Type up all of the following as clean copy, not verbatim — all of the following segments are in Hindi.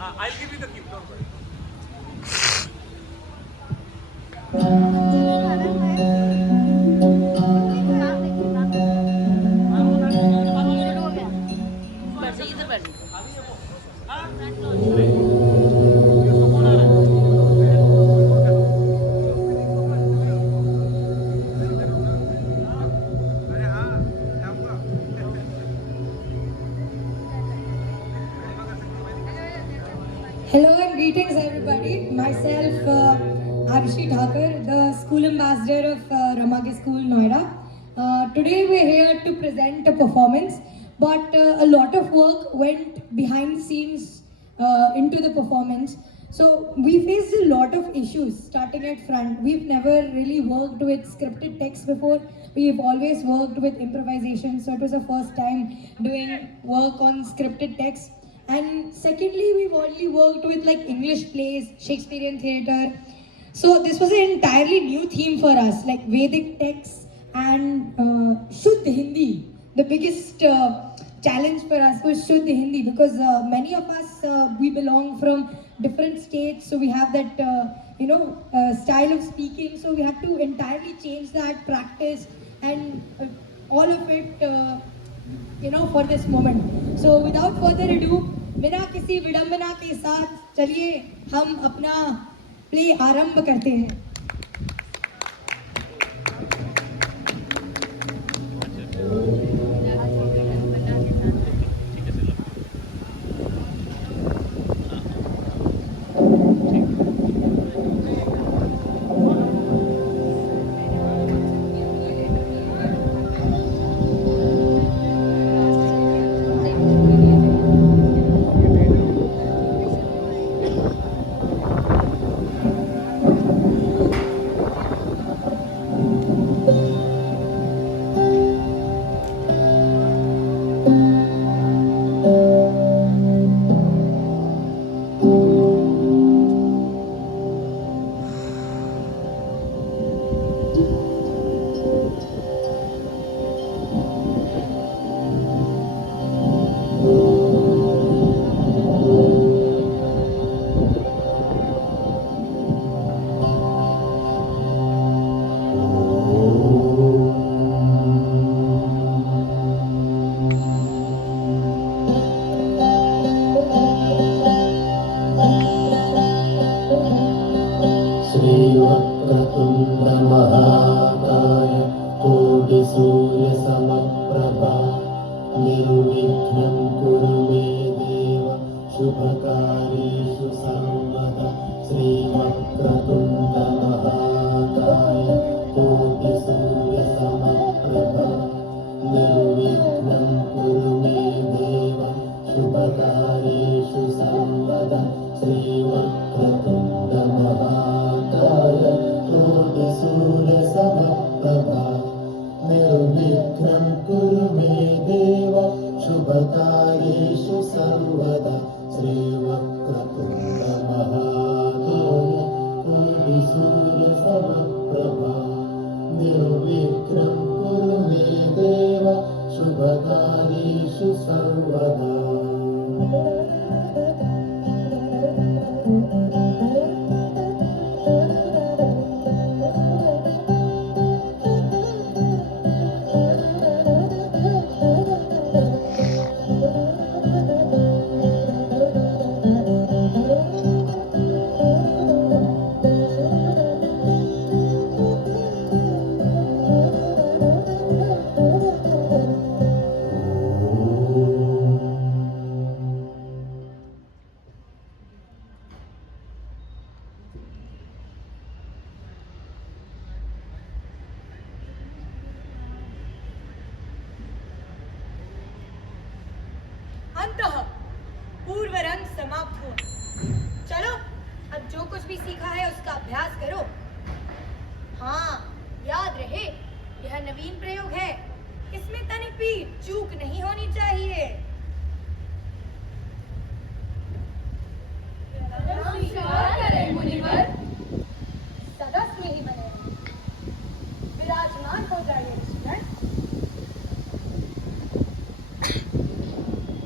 I'll give you the cue, don't worry. Hello and greetings everybody. Myself, Arushi Thakur, the school ambassador of Ramage School, Noida. Today we're here to present a performance, but a lot of work went behind the scenes into the performance. So we faced a lot of issues starting at front. We've never really worked with scripted text before. We've always worked with improvisation. So it was the first time doing work on scripted text. And secondly, we've only worked with like English plays, Shakespearean theatre. So this was an entirely new theme for us, like Vedic texts and Shuddh Hindi. The biggest challenge for us was Shuddh Hindi because many of us, we belong from different states. So we have that, style of speaking. So we had to entirely change that practice and all of it. For this moment. So without further ado, बिना किसी विडंबना के साथ चलिए हम अपना प्ले आरंभ करते हैं. श्रीवक्रतुण्डमहाकाय कोटिसूर्यसमप्रभा निर्विघ्नं कुरु मे देव शुभकार्येषु सर्वदा श्रीवक्रतुण्डमहाकाय कोटिसूर्यसमप्रभा निर्विघ्नं कुरु मे देव शुभकार्येषु सर्वदा श्रीवक्रतुण्डमहाकाय कोटिसूर्यसमप्रभा निर्विघ्नं कुरु मे देव शुभकार्येषु सर्वदा श्रीवक्रतुण्डमहाकाय कोटिसूर्यसमप्रभा निर्विघ्नं कुरु मे देव शुभकार्येषु सर्वदा. अंतः पूर्व रंग समाप्त हुआ. चलो अब जो कुछ भी सीखा है उसका अभ्यास करो. हाँ, याद रहे यह नवीन प्रयोग है, इसमें तनिक भी चूक नहीं होनी चाहिए. सदा स्नेही बने, विराजमान हो जाइए ऋषिगण.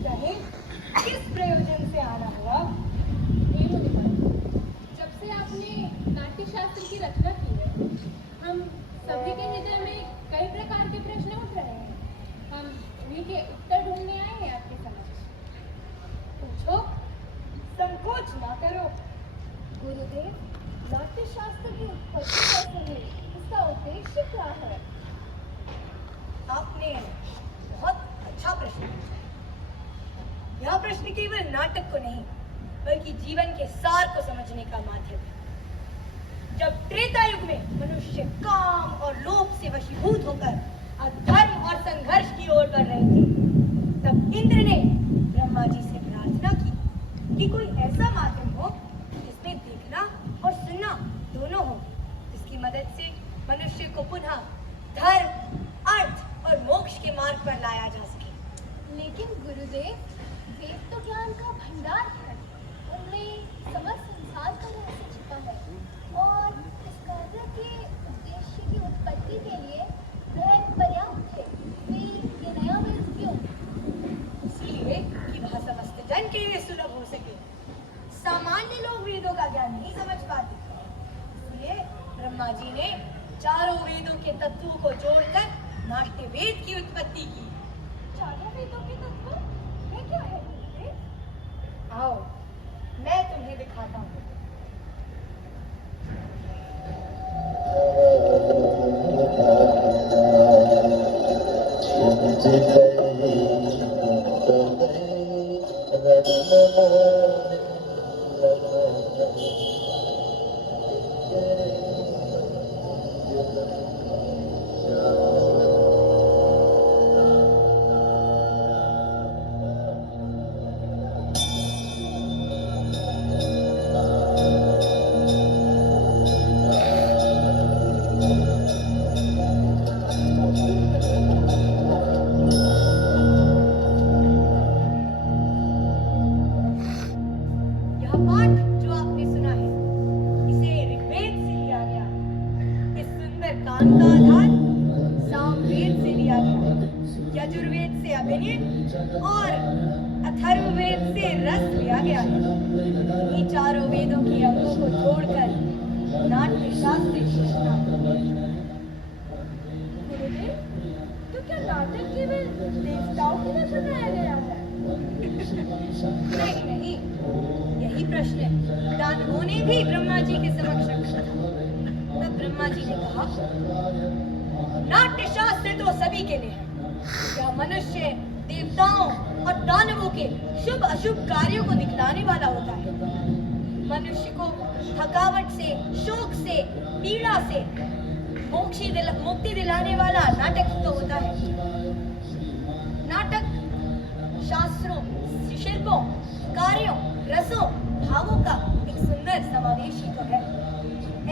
कहें किस प्रयोजन से आना हुआ? गुरुदेव, नाट्य शास्त्र की उत्पत्ति कैसे हुई? इसका उद्देश्य क्या है? आपने बहुत अच्छा प्रश्न पूछा। यह प्रश्न केवल नाटक को नहीं बल्कि जीवन के सार को समझने का माध्यम है। जब त्रेता युग में मनुष्य काम और लोभ से वशीभूत होकर अधर्म और संघर्ष की ओर बढ़ रहे थे, तब इंद्र ने ब्रह्मा जी से प्रार्थना की कि कोई ऐसा माध्यम हो जिसमें देखना और सुनना दोनों हो, जिसकी मदद से मनुष्य को पुनः धर्म, अर्थ और मोक्ष के मार्ग पर लाया जा सके। लेकिन गुरुदेव, वेद तो ज्ञान का भंडार है। उनमें समस्त संसार का रहस्य छिपा है और इस कार्य के उद्देश्य की उत्पत्ति के लिए वेद पर्याप्त थे। फिर ये नया वेद क्यों? इसलिए कि वह समस्त जन के लिए सुलभ हो सके। सामान्य लोग वेदों का ज्ञान नहीं समझ पाते, इसलिए ब्रह्मा जी ने चारों वेदों के तत्वों को जोड़कर नाट्य वेद की उत्पत्ति की। चारों वेदों के तत्व वे क्या है गुरुदेव? आओ, मैं तुम्हें दिखाता हूँ। यह पाठ जो आपने सुना है, इसे ऋग्वेद से लिया गया। इस सुंदर कान का आधार सामवेद से लिया गया, यजुर्वेद से अभिनय और अथर्ववेद से रस लिया गया है। इन्हीं चारों वेदों के अंगों को जोड़कर नाट्य शास्त्र की रचना हुई। गुरुदेव, तो क्या नाटक केवल देवताओं के लिए बनाया गया है? नहीं नहीं, यही प्रश्न दानवों ने भी ब्रह्मा जी के समक्ष रखा था। तब ब्रह्मा जी ने कहा, नाट्य शास्त्र तो सभी के लिए है। क्या मनुष्य देवताओं और दानवों के शुभ अशुभ कार्यों को दिखलाने वाला होता है? मनुष्य को थकावट से, शोक से, पीड़ा से मुक्ति दिलाने वाला नाटक तो होता है। नाटक शास्त्रों, शिल्पों, कार्यों, रसों, भावों का एक सुंदर समावेश ही तो है।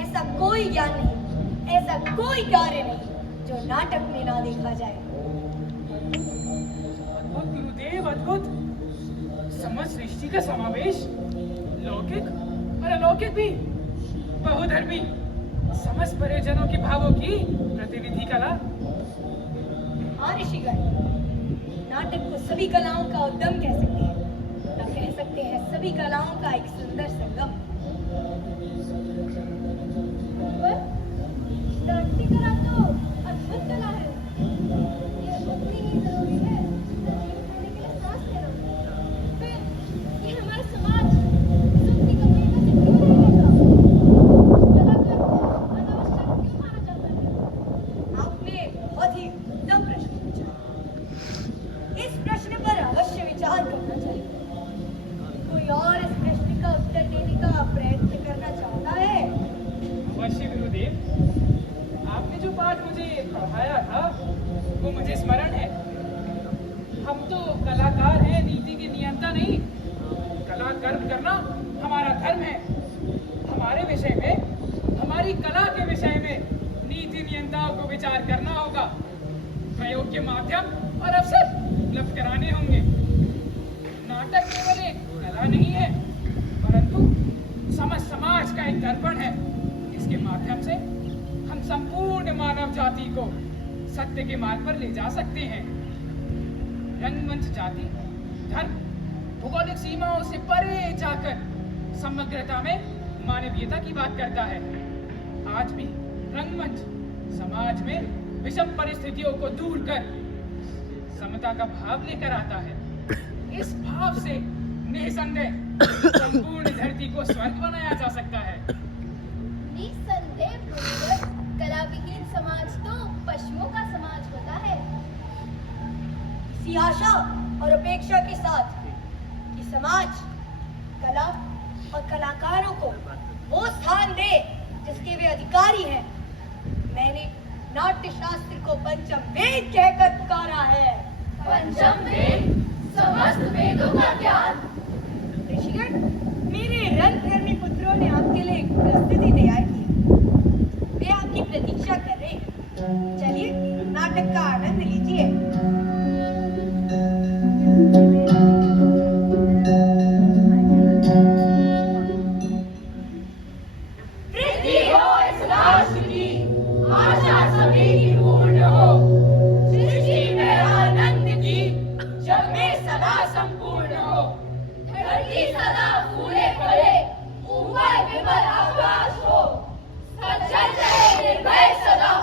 ऐसा कोई ज्ञान नहीं, ऐसा कोई कार्य नहीं जो नाटक में ना देखा जाए। अद्भुत गुरुदेव, अद्भुत। समस्त सृष्टि का समावेश, लौकिक और अलौकिक भी, बहुधर्मी, समस्त परिजनों के भावों की प्रतिनिधि कला। हाँ ऋषिगण, नाटक को सभी कलाओं का उद्गम कह सकते हैं, या कह सकते हैं सभी कलाओं का एक सुंदर संगम। पर नाट्य कला तो अद्भुत कला है। ये उतनी ही जरूरी है जीवन खाने के लिए सांस लेना। फिर ये हमारा समाज सुनती कविता से क्यों रहेगा? कलाकार को अनावश्यक क्यों माना जाता है? आपने बहुत ही उत्तम प्रश्न पूछा। इस प्रश्न पर अवश्य विचार करना चाहिए। कोई और इस प्रश्न का उत्तर देने का प्रयत्न करना चाहता है? अवश्य गुरुदेव, आपने जो पाठ मुझे पढ़ाया था वो मुझे स्मरण है। हम तो कलाकार हैं, नीति के नियंता नहीं। कला कर्म करना हमारा धर्म है। हमारे विषय में, हमारी कला के विषय में नीति नियंताओं को विचार करना होगा। प्रयोग के माध्यम और अवसर उपलब्ध कराने होंगे। नाटक केवल एक कला नहीं है, परंतु समस्त समाज का एक दर्पण है। इसके माध्यम से हम संपूर्ण मानव जाति को सत्य के मार्ग पर ले जा सकते हैं। रंगमंच जाति, धर्म, भौगोलिक सीमाओं से परे जाकर समग्रता में मानवीयता की बात करता है। आज भी रंगमंच समाज में विषम परिस्थितियों को दूर कर समता का भाव लेकर आता है। इस भाव से निसंदेह संपूर्ण धरती को स्वर्ग बनाया जा सकता है। निसंदेह पुत्र, कला विहीन समाज तो पशुओं का समाज होता है। इसी आशा और अपेक्षा के साथ कि समाज कला और कलाकारों को वो स्थान दे जिसके वे अधिकारी हैं, मैंने नाट्य शास्त्र को पंचम वेद कहकर पुकारा है। पंचम वेद, समस्त वेदों का ज्ञान। ऋषिगण, मेरे रंगधर्मी पुत्रों ने आपके लिए एक प्रस्तुति तैयार की है। वे आपकी प्रतीक्षा कर रहे हैं। चलिए नाटक का आनंद लीजिए। वृद्धि हो इस राष्ट्र की, आशा सभी की पूर्ण हो। सृष्टि में आनंद की, जग में सदा संपूर्ण हो। धरती सदा फूले फले, ऊपर विमल आकाश हो। सज्जन रहे निर्भय सदा,